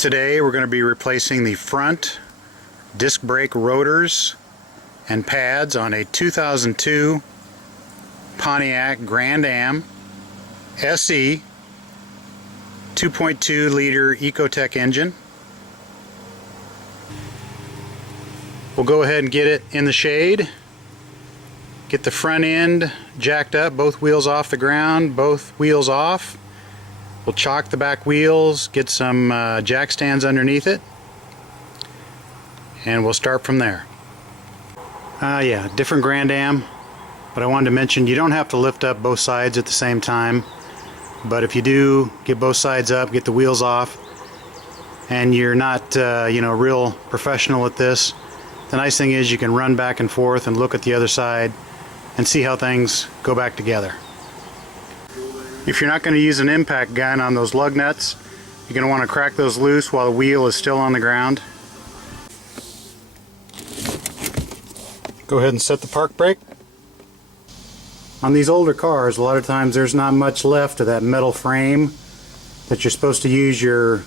Today we're going to be replacing the front disc brake rotors and pads on a 2002 Pontiac Grand AM SE 2.2 liter Ecotec engine. We'll go ahead and get it in the shade, get the front end jacked up, both wheels off the ground, both wheels off. We'll chock the back wheels, get some jack stands underneath it, and we'll start from there. Yeah, different Grand Am, but I wanted to mention you don't have to lift up both sides at the same time, but if you do get both sides up, get the wheels off, and you're not real professional at this, the nice thing is you can run back and forth and look at the other side and see how things go back together. If you're not going to use an impact gun on those lug nuts, you're going to want to crack those loose while the wheel is still on the ground. Go ahead and set the park brake. On these older cars, a lot of times there's not much left of that metal frame that you're supposed to use your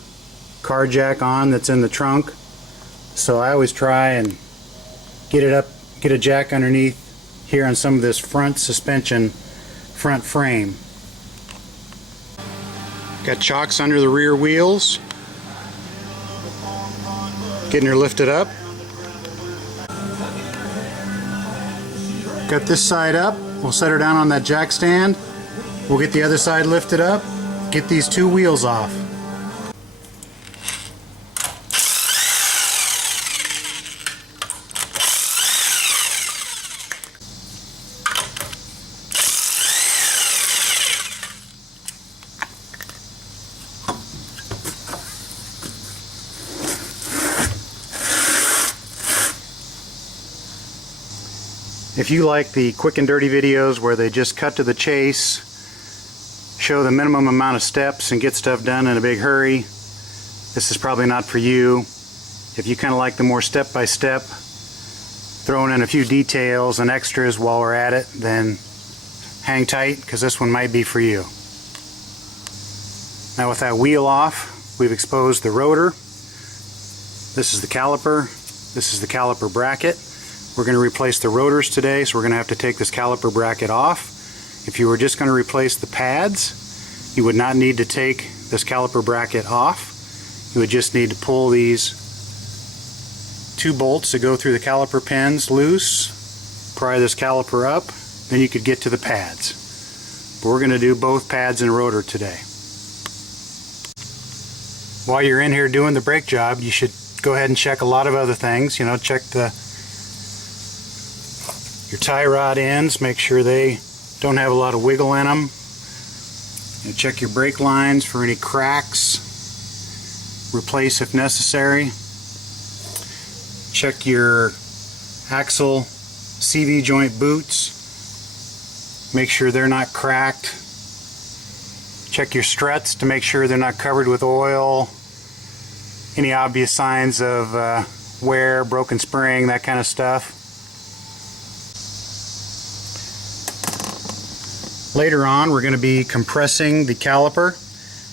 car jack on that's in the trunk. So I always try and get a jack underneath here on some of this front suspension, front frame. Got chocks under the rear wheels. Getting her lifted up. Got this side up. We'll set her down on that jack stand. We'll get the other side lifted up. Get these two wheels off. If you like the quick and dirty videos where they just cut to the chase, show the minimum amount of steps and get stuff done in a big hurry, this is probably not for you. If you kind of like the more step-by-step, throwing in a few details and extras while we're at it, then hang tight because this one might be for you. Now with that wheel off, we've exposed the rotor. This is the caliper. This is the caliper bracket. We're going to replace the rotors today, so we're going to have to take this caliper bracket off. If you were just going to replace the pads, you would not need to take this caliper bracket off. You would just need to pull these two bolts that go through the caliper pins loose, pry this caliper up, then you could get to the pads. But we're going to do both pads and rotor today. While you're in here doing the brake job, you should go ahead and check a lot of other things. Check your tie rod ends, make sure they don't have a lot of wiggle in them. Check your brake lines for any cracks, replace if necessary. Check your axle CV joint boots, make sure they're not cracked. Check your struts to make sure they're not covered with oil, any obvious signs of wear, broken spring, that kind of stuff. Later on, we're going to be compressing the caliper.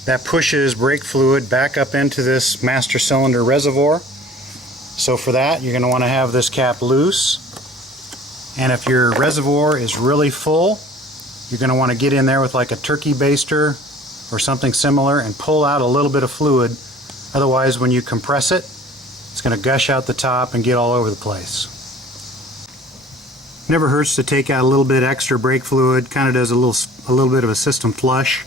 That pushes brake fluid back up into this master cylinder reservoir. So for that, you're going to want to have this cap loose. And if your reservoir is really full, you're going to want to get in there with like a turkey baster or something similar and pull out a little bit of fluid. Otherwise, when you compress it, it's going to gush out the top and get all over the place. Never hurts to take out a little bit extra brake fluid. Kind of does a little bit of a system flush.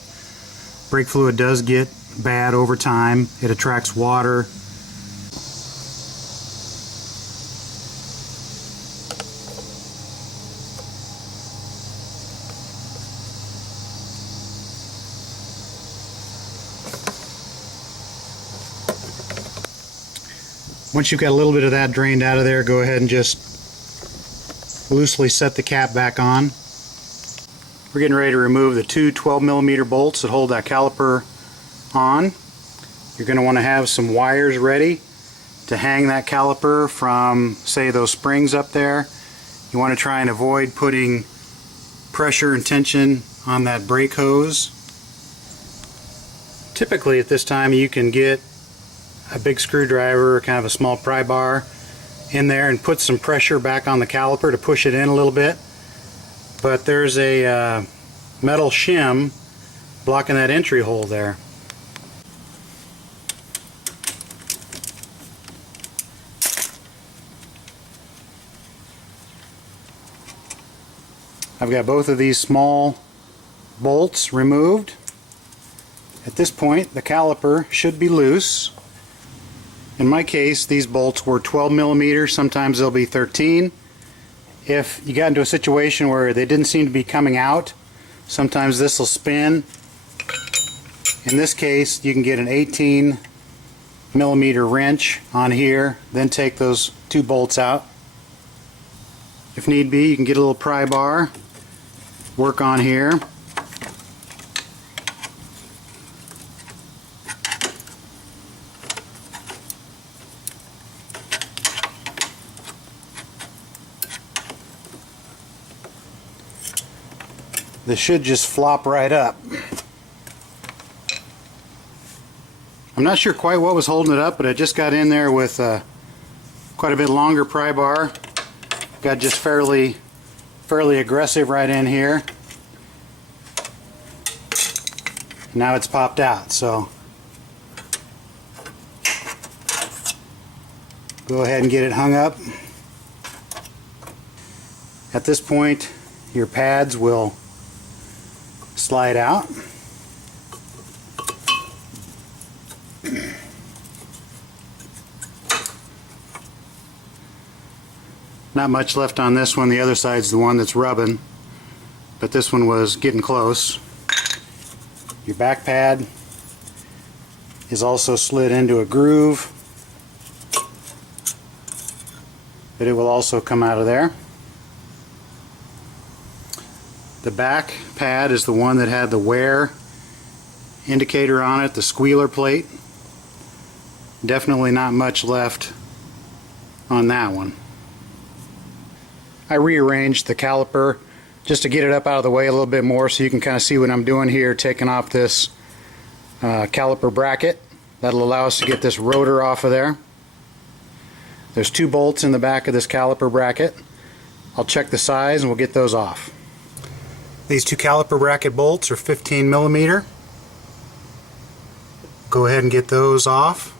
Brake fluid does get bad over time. It attracts water. Once you've got a little bit of that drained out of there, go ahead and just loosely set the cap back on. We're getting ready to remove the two 12mm bolts that hold that caliper on. You're going to want to have some wires ready to hang that caliper from, say, those springs up there. You want to try and avoid putting pressure and tension on that brake hose. Typically at this time you can get a big screwdriver, kind of a small pry bar in there, and put some pressure back on the caliper to push it in a little bit. But there's a metal shim blocking that entry hole there. I've got both of these small bolts removed. At this point, the caliper should be loose. In my case, these bolts were 12 millimeters, sometimes they'll be 13. If you got into a situation where they didn't seem to be coming out, sometimes this will spin. In this case, you can get an 18 millimeter wrench on here, then take those two bolts out. If need be, you can get a little pry bar, work on here. This should just flop right up. I'm not sure quite what was holding it up, but I just got in there with quite a bit longer pry bar. Got just fairly aggressive right in here. Now it's popped out, so go ahead and get it hung up. At this point, your pads will slide out. Not much left on this one. The other side's the one that's rubbing, but this one was getting close. Your back pad is also slid into a groove, but it will also come out of there. The back pad is the one that had the wear indicator on it, the squealer plate. Definitely not much left on that one. I rearranged the caliper just to get it up out of the way a little bit more, so you can kind of see what I'm doing here, taking off this caliper bracket. That'll allow us to get this rotor off of there. There's two bolts in the back of this caliper bracket. I'll check the size and we'll get those off. These two caliper bracket bolts are 15 millimeter. Go ahead and get those off.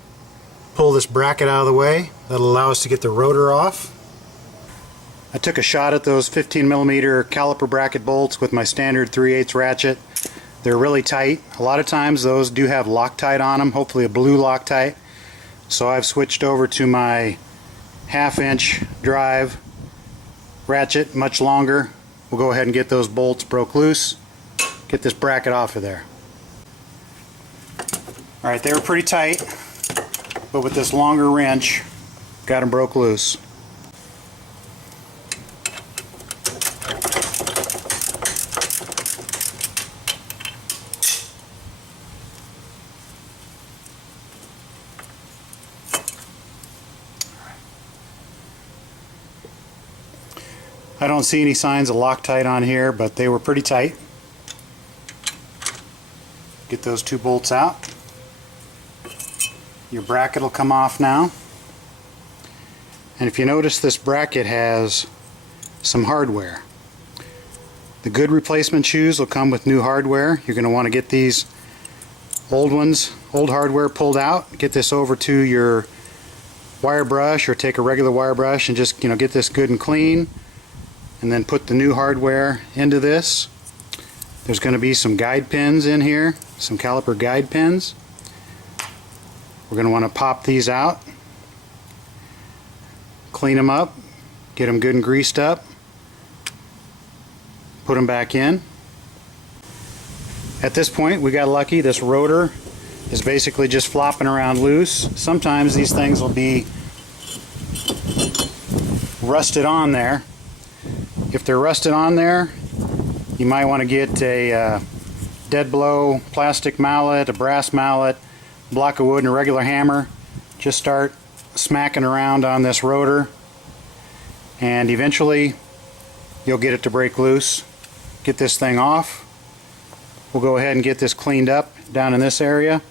Pull this bracket out of the way. That'll allow us to get the rotor off. I took a shot at those 15 millimeter caliper bracket bolts with my standard 3/8 ratchet. They're really tight. A lot of times those do have Loctite on them, hopefully a blue Loctite. So I've switched over to my 1/2 inch drive ratchet, much longer. We'll go ahead and get those bolts broke loose, get this bracket off of there. Alright, they were pretty tight, but with this longer wrench, got them broke loose. I don't see any signs of Loctite on here, but they were pretty tight. Get those two bolts out. Your bracket will come off now. And if you notice, this bracket has some hardware. The good replacement shoes will come with new hardware. You're going to want to get these old hardware pulled out. Get this over to your wire brush, or take a regular wire brush and just get this good and clean. And then put the new hardware into this. There's going to be some guide pins in here, some caliper guide pins. We're going to want to pop these out, clean them up, get them good and greased up, put them back in. At this point, we got lucky. This rotor is basically just flopping around loose. Sometimes these things will be rusted on there. If they're rusted on there, you might want to get a dead blow plastic mallet, a brass mallet, a block of wood, and a regular hammer. Just start smacking around on this rotor, and eventually you'll get it to break loose. Get this thing off. We'll go ahead and get this cleaned up down in this area,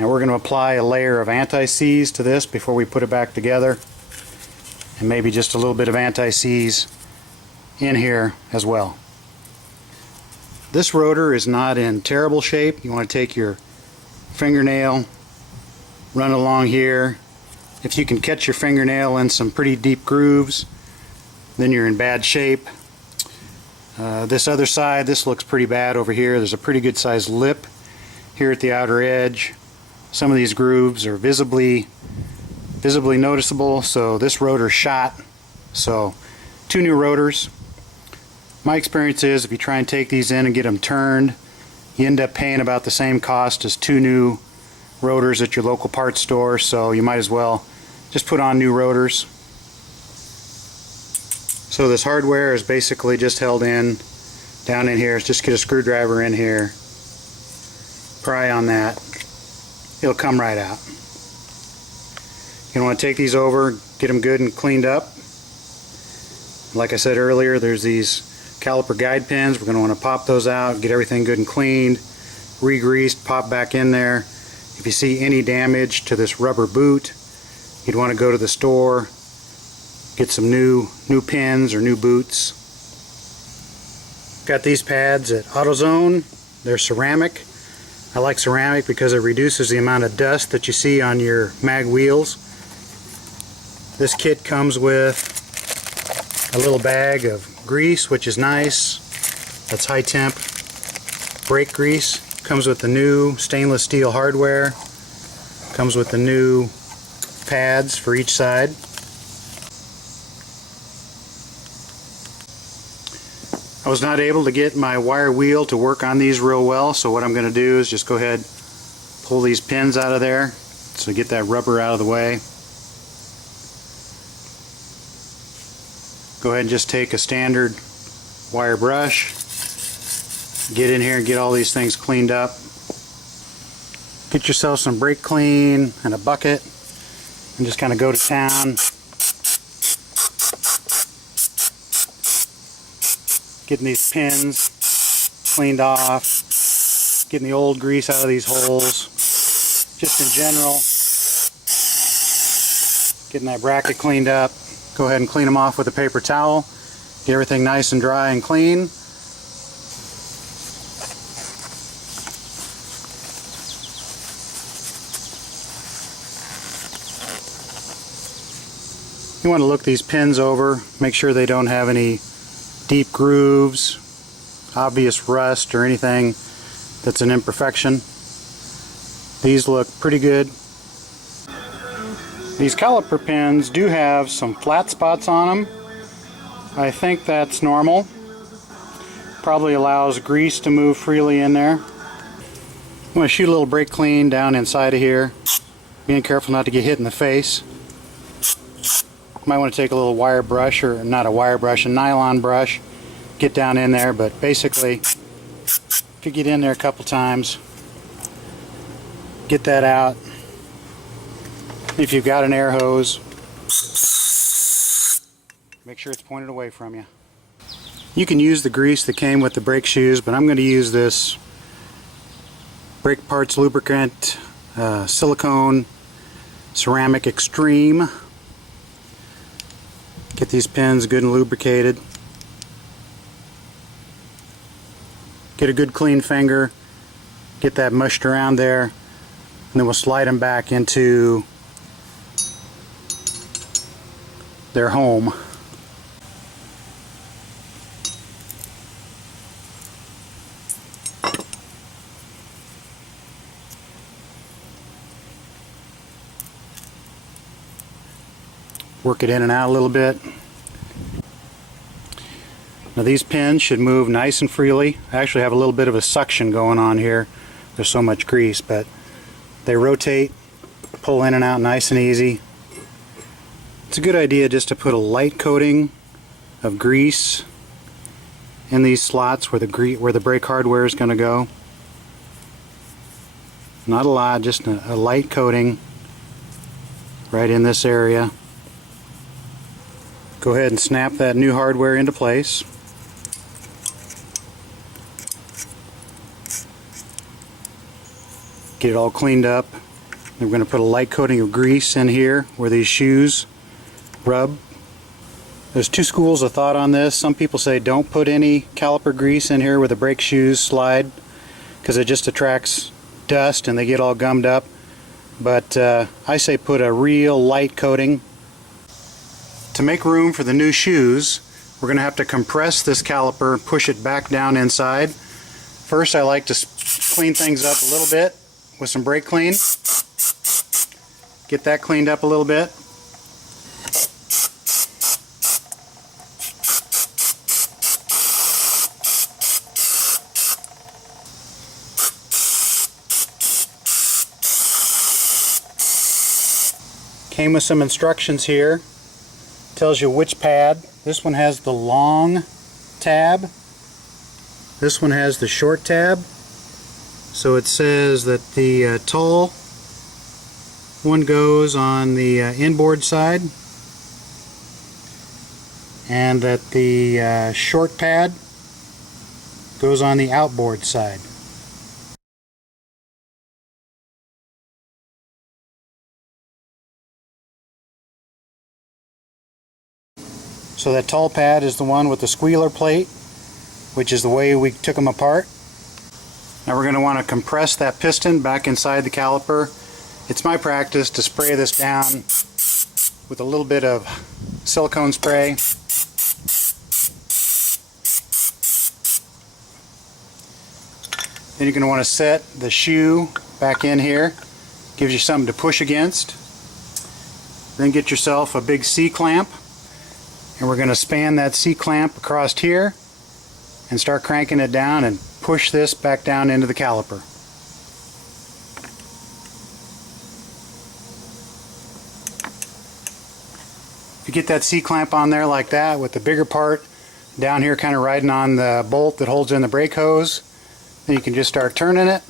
Now we're going to apply a layer of anti-seize to this before we put it back together, and maybe just a little bit of anti-seize in here as well. This rotor is not in terrible shape. You want to take your fingernail, run along here. If you can catch your fingernail in some pretty deep grooves, then you're in bad shape. This other side, this looks pretty bad over here. There's a pretty good sized lip here at the outer edge. Some of these grooves are visibly noticeable, so this rotor's shot. So 2 new rotors. My experience is if you try and take these in and get them turned, you end up paying about the same cost as 2 new rotors at your local parts store, so you might as well just put on new rotors. So this hardware is basically just held in down in here. Just get a screwdriver in here, pry on that, it'll come right out. You want to take these over, get them good and cleaned up. Like I said earlier, there's these caliper guide pins. We're going to want to pop those out, get everything good and cleaned, re-greased, pop back in there. If you see any damage to this rubber boot, you'd want to go to the store, get some new pins or new boots. Got these pads at AutoZone. They're ceramic. I like ceramic because it reduces the amount of dust that you see on your mag wheels. This kit comes with a little bag of grease, which is nice. That's high temp brake grease. Comes with the new stainless steel hardware. Comes with the new pads for each side. I was not able to get my wire wheel to work on these real well, so what I'm going to do is just go ahead, pull these pins out of there so get that rubber out of the way. Go ahead and just take a standard wire brush, get in here and get all these things cleaned up. Get yourself some brake clean and a bucket and just kind of go to town. Getting these pins cleaned off, getting the old grease out of these holes, just in general, getting that bracket cleaned up. Go ahead and clean them off with a paper towel, get everything nice and dry and clean. You want to look these pins over, make sure they don't have any deep grooves, obvious rust, or anything that's an imperfection. These look pretty good. These caliper pins do have some flat spots on them. I think that's normal. Probably allows grease to move freely in there. I'm going to shoot a little brake clean down inside of here, being careful not to get hit in the face. Might want to take a little wire brush, or not a wire brush, a nylon brush, get down in there, but basically if you get in there a couple times, get that out. If you've got an air hose, make sure it's pointed away from you. You can use the grease that came with the brake shoes, but I'm going to use this brake parts lubricant silicone ceramic extreme. Get these pins good and lubricated. Get a good clean finger, get that mushed around there, and then we'll slide them back into their home. Work it in and out a little bit. Now these pins should move nice and freely. I actually have a little bit of a suction going on here. There's so much grease, but they rotate, pull in and out nice and easy. It's a good idea just to put a light coating of grease in these slots where the brake hardware is going to go. Not a lot, just a light coating right in this area. Go ahead and snap that new hardware into place. Get it all cleaned up, We're going to put a light coating of grease in here where these shoes rub. There's two schools of thought on this. Some people say don't put any caliper grease in here where the brake shoes slide because it just attracts dust and they get all gummed up. But I say put a real light coating. To make room for the new shoes, we're going to have to compress this caliper, push it back down inside. First, I like to clean things up a little bit with some brake clean. Get that cleaned up a little bit. Came with some instructions here. Tells you which pad. This one has the long tab. This one has the short tab. So it says that the tall one goes on the inboard side and that the short pad goes on the outboard side. So that tall pad is the one with the squealer plate, which is the way we took them apart. Now we're going to want to compress that piston back inside the caliper. It's my practice to spray this down with a little bit of silicone spray. Then you're going to want to set the shoe back in here. Gives you something to push against. Then get yourself a big C-clamp. And we're going to span that C-clamp across here and start cranking it down and push this back down into the caliper. If you get that C-clamp on there like that with the bigger part down here kind of riding on the bolt that holds in the brake hose, then you can just start turning it.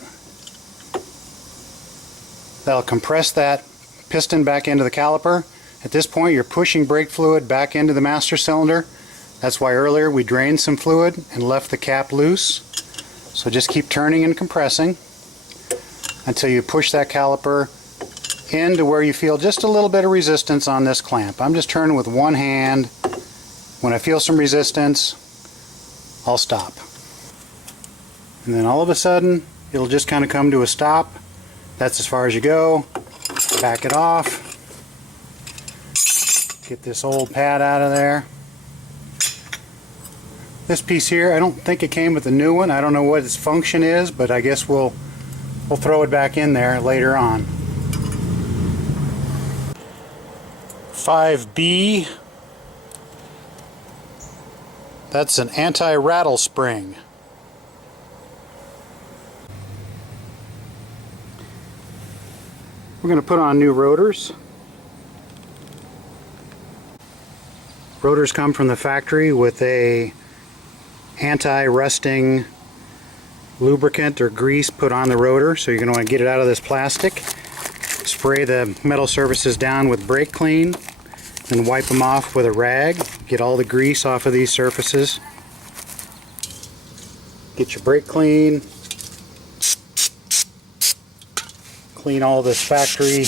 That'll compress that piston back into the caliper. At this point, you're pushing brake fluid back into the master cylinder. That's why earlier we drained some fluid and left the cap loose. So just keep turning and compressing until you push that caliper into where you feel just a little bit of resistance on this clamp. I'm just turning with one hand. When I feel some resistance, I'll stop. And then all of a sudden, it'll just kind of come to a stop. That's as far as you go. Back it off. Get this old pad out of there. This piece here, I don't think it came with the new one. I don't know what its function is, but I guess we'll throw it back in there later on. 5B. That's an anti-rattle spring. We're going to put on new rotors. Rotors come from the factory with a anti-rusting lubricant or grease put on the rotor, so you're going to want to get it out of this plastic. Spray the metal surfaces down with brake clean and wipe them off with a rag. Get all the grease off of these surfaces. Get your brake clean. Clean all this factory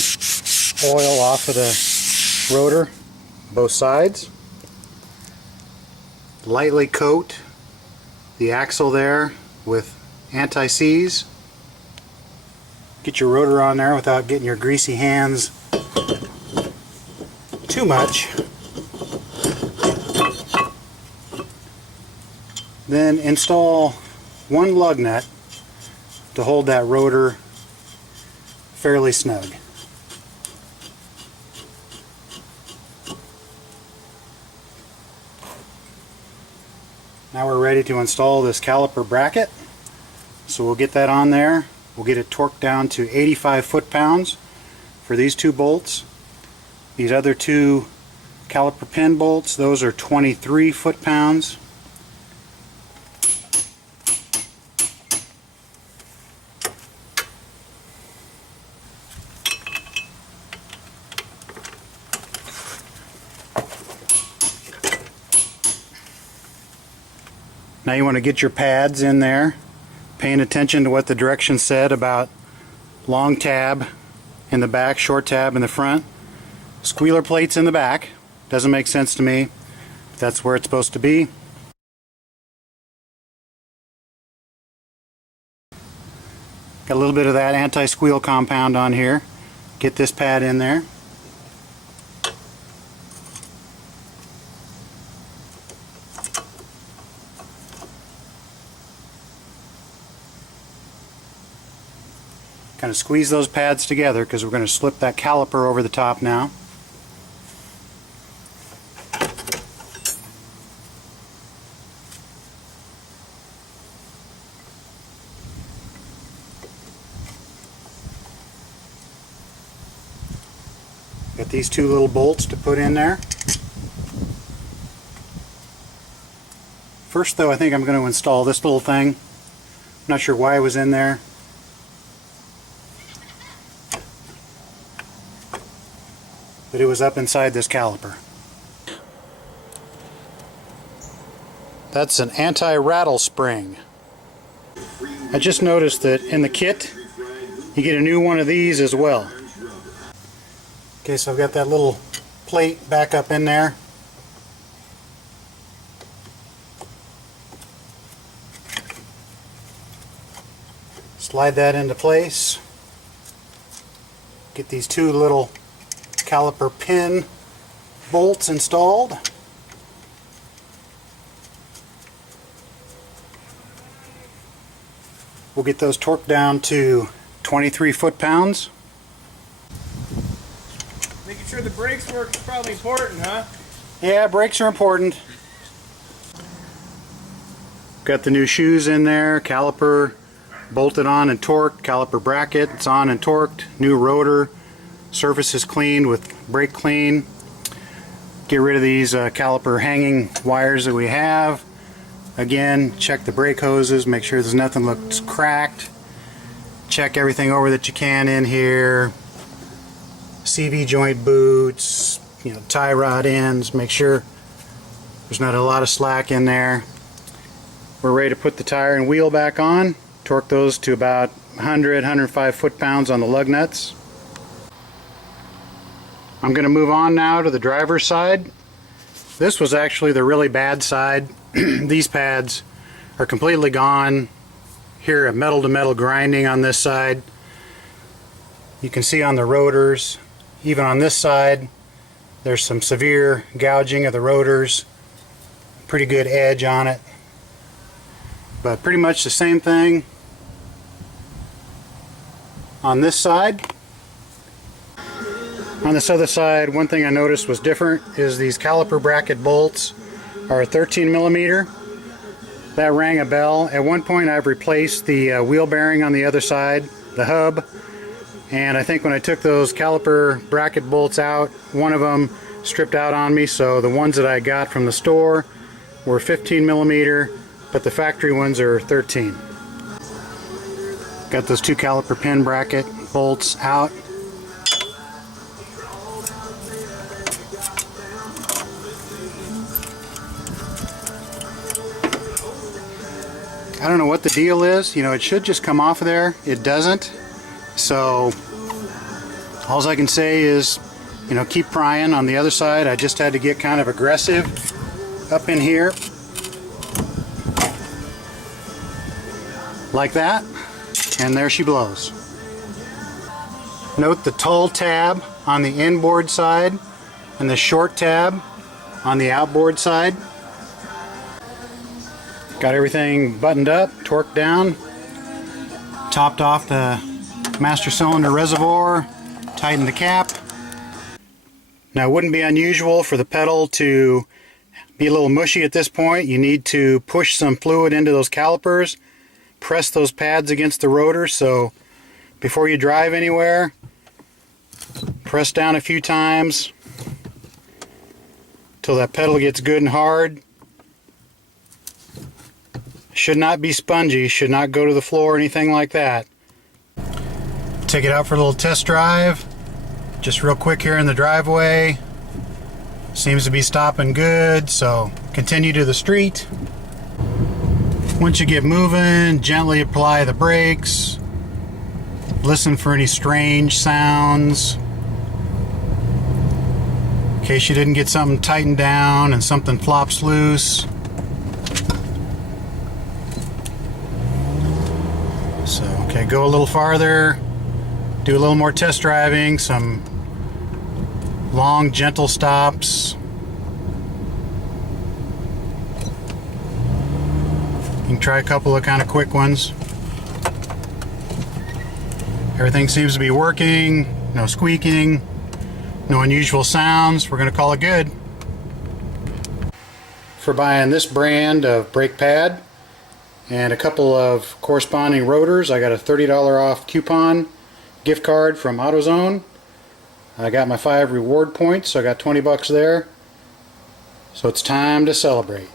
oil off of the rotor, both sides. Lightly coat the axle there with anti-seize. Get your rotor on there without getting your greasy hands too much. Then install one lug nut to hold that rotor fairly snug. Now we're ready to install this caliper bracket. So we'll get that on there. We'll get it torqued down to 85 foot-pounds for these two bolts. These other two caliper pin bolts, those are 23 foot-pounds. Now you want to get your pads in there, paying attention to what the directions said about long tab in the back, short tab in the front, squealer plates in the back. Doesn't make sense to me. That's where it's supposed to be. Got a little bit of that anti-squeal compound on here. Get this pad in there. Kind of squeeze those pads together because we're going to slip that caliper over the top now. Got these two little bolts to put in there. First though, I think I'm going to install this little thing. I'm not sure why it was in there. But it was up inside this caliper. That's an anti-rattle spring. I just noticed that in the kit you get a new one of these as well. Okay, so I've got that little plate back up in there. Slide that into place. Get these two little caliper pin bolts installed. We'll get those torqued down to 23 foot-pounds. Making sure the brakes work is probably important, huh? Yeah, brakes are important. Got the new shoes in there, caliper bolted on and torqued, caliper bracket, it's on and torqued, new rotor, surface is cleaned with brake clean. Get rid of these caliper hanging wires that we have. Again, check the brake hoses, make sure there's nothing looks cracked. Check everything over that you can in here. CV joint boots, tie rod ends, make sure there's not a lot of slack in there. We're ready to put the tire and wheel back on. Torque those to about 100-105 foot-pounds on the lug nuts. I'm going to move on now to the driver's side. This was actually the really bad side. These pads are completely gone. Here, a metal-to-metal grinding on this side. You can see on the rotors, even on this side, there's some severe gouging of the rotors. Pretty good edge on it. But pretty much the same thing on this side. On this other side, one thing I noticed was different is these caliper bracket bolts are 13 millimeter. That rang a bell. At one point I've replaced the wheel bearing on the other side, the hub, and I think when I took those caliper bracket bolts out, one of them stripped out on me, so the ones that I got from the store were 15 millimeter, but the factory ones are 13. Got those two caliper pin bracket bolts out. I don't know what the deal is. It should just come off of there. It doesn't. So all I can say is, keep prying. On the other side, I just had to get kind of aggressive up in here. Like that. And there she blows. Note the tall tab on the inboard side and the short tab on the outboard side. Got everything buttoned up, torqued down, topped off the master cylinder reservoir, tightened the cap. Now, it wouldn't be unusual for the pedal to be a little mushy at this point. You need to push some fluid into those calipers, press those pads against the rotor, so before you drive anywhere, press down a few times till that pedal gets good and hard. Should not be spongy, should not go to the floor or anything like that. Take it out for a little test drive. Just real quick here in the driveway. Seems to be stopping good, so continue to the street. Once you get moving, gently apply the brakes. Listen for any strange sounds. In case you didn't get something tightened down and something flops loose. So, okay, go a little farther. Do a little more test driving. Some long, gentle stops. You can try a couple of kind of quick ones. Everything seems to be working. No squeaking. No unusual sounds. We're going to call it good. For buying this brand of brake pad and a couple of corresponding rotors, I got a $30 off coupon gift card from AutoZone. I got my 5 reward points, so I got 20 bucks there. So it's time to celebrate.